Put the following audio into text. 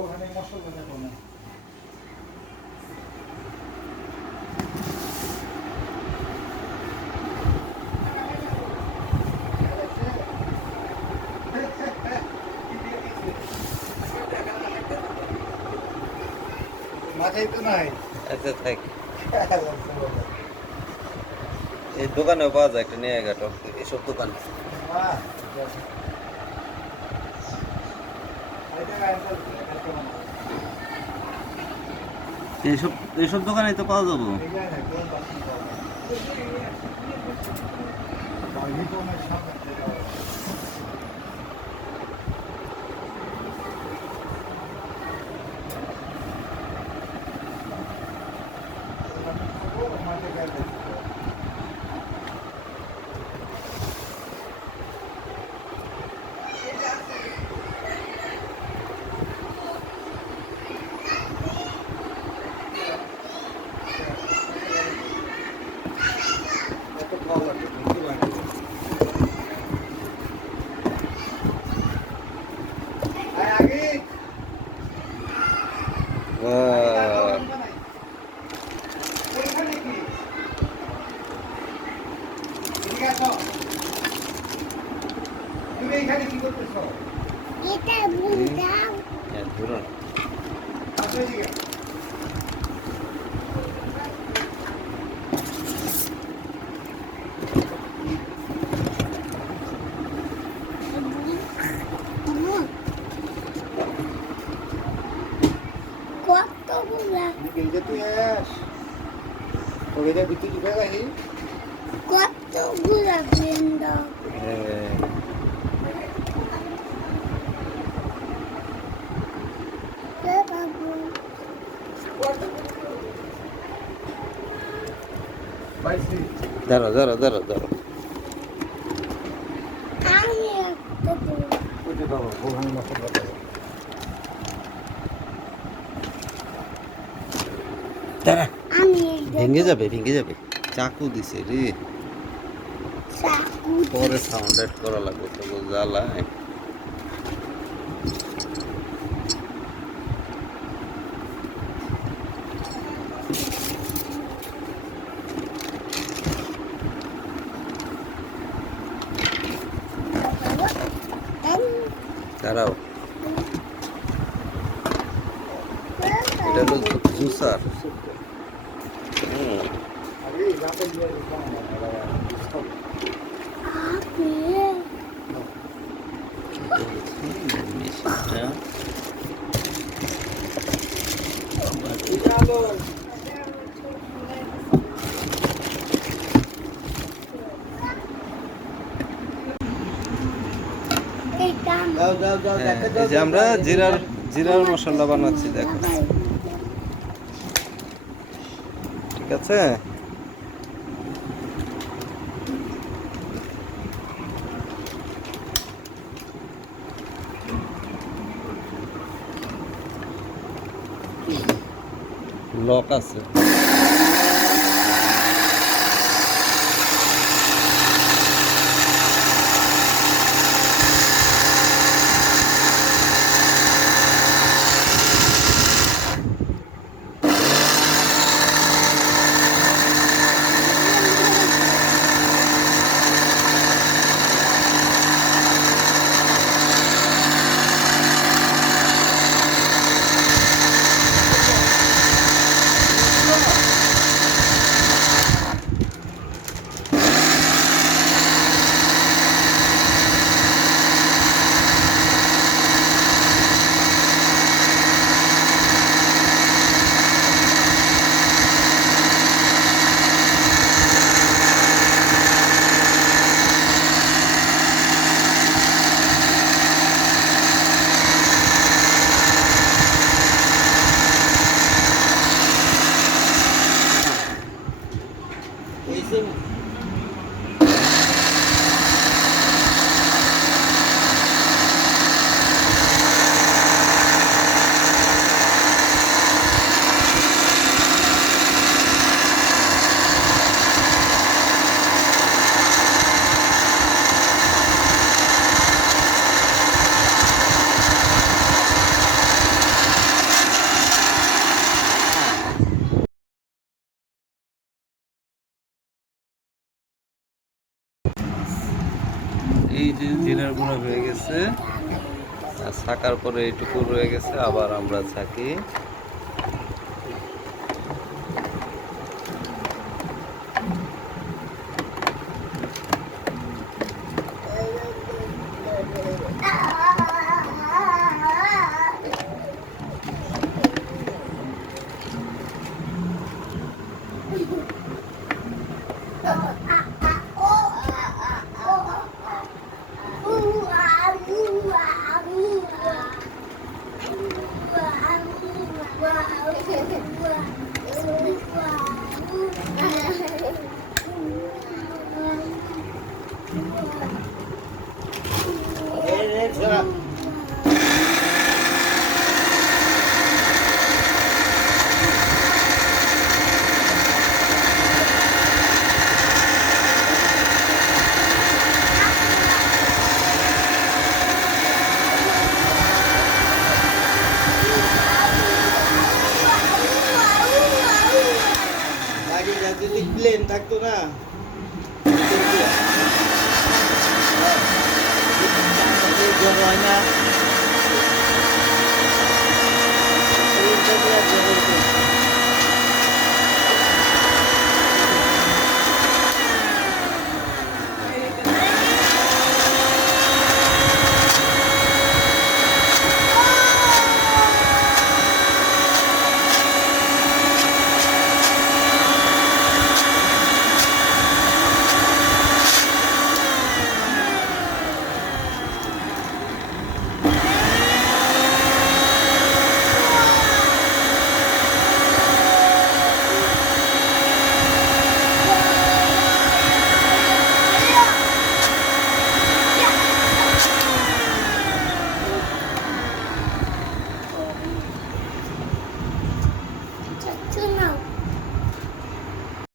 ওখানে মশলা দেখো না। মাথায় তো নাই। আচ্ছা থাক, এই দোকানেও পাওয়া যায় একটা নিয়ে গাটো এইসব দোকানে। এইসব এইসব দোকানে তো পাওয়া যাবো। তুমি এখানে কি করতেছো? এটা বুঝাও। ধরুন আসো এদিকে। কতগুলা এইটা তুই আস। ওইটা ভিতরে ঢুকে গেলি। কতগুলা ব্লেন্ড বাবু বাইসি। ধরো ধরো ধরো ধরো। আমি একটা দেবো। ওইটা দাও, ওখানে মশলা দাও। দাঁড়া, আমি একটা ভেঙে যাবে ভেঙে যাবে। চাকু দিছে রে, চাকু পরে সাউন্ড এড করা লাগবে তো জ্বালায়। দাঁড়াও, এটা হলো জুসার। আরে রাতে দিয়ে দিলাম না। আপনি মেশিনটা এটা আলো। এটা দাও দাও দাও, হ্যাঁ, দেখে দাও। এই যে আমরা জিরার মশলা বানাচ্ছি দেখো, ঠিক আছে। লক আছে। এই যে জিরার গুঁড়া হয়ে গেছে, আর ছাকার পরে এইটুকু রয়ে গেছে, আবার আমরা ছাকি। এই ছেড়া। আগে যদি প্লেন থাকতো না, জ্বর হয় না, এই জায়গায় জ্বর হতো।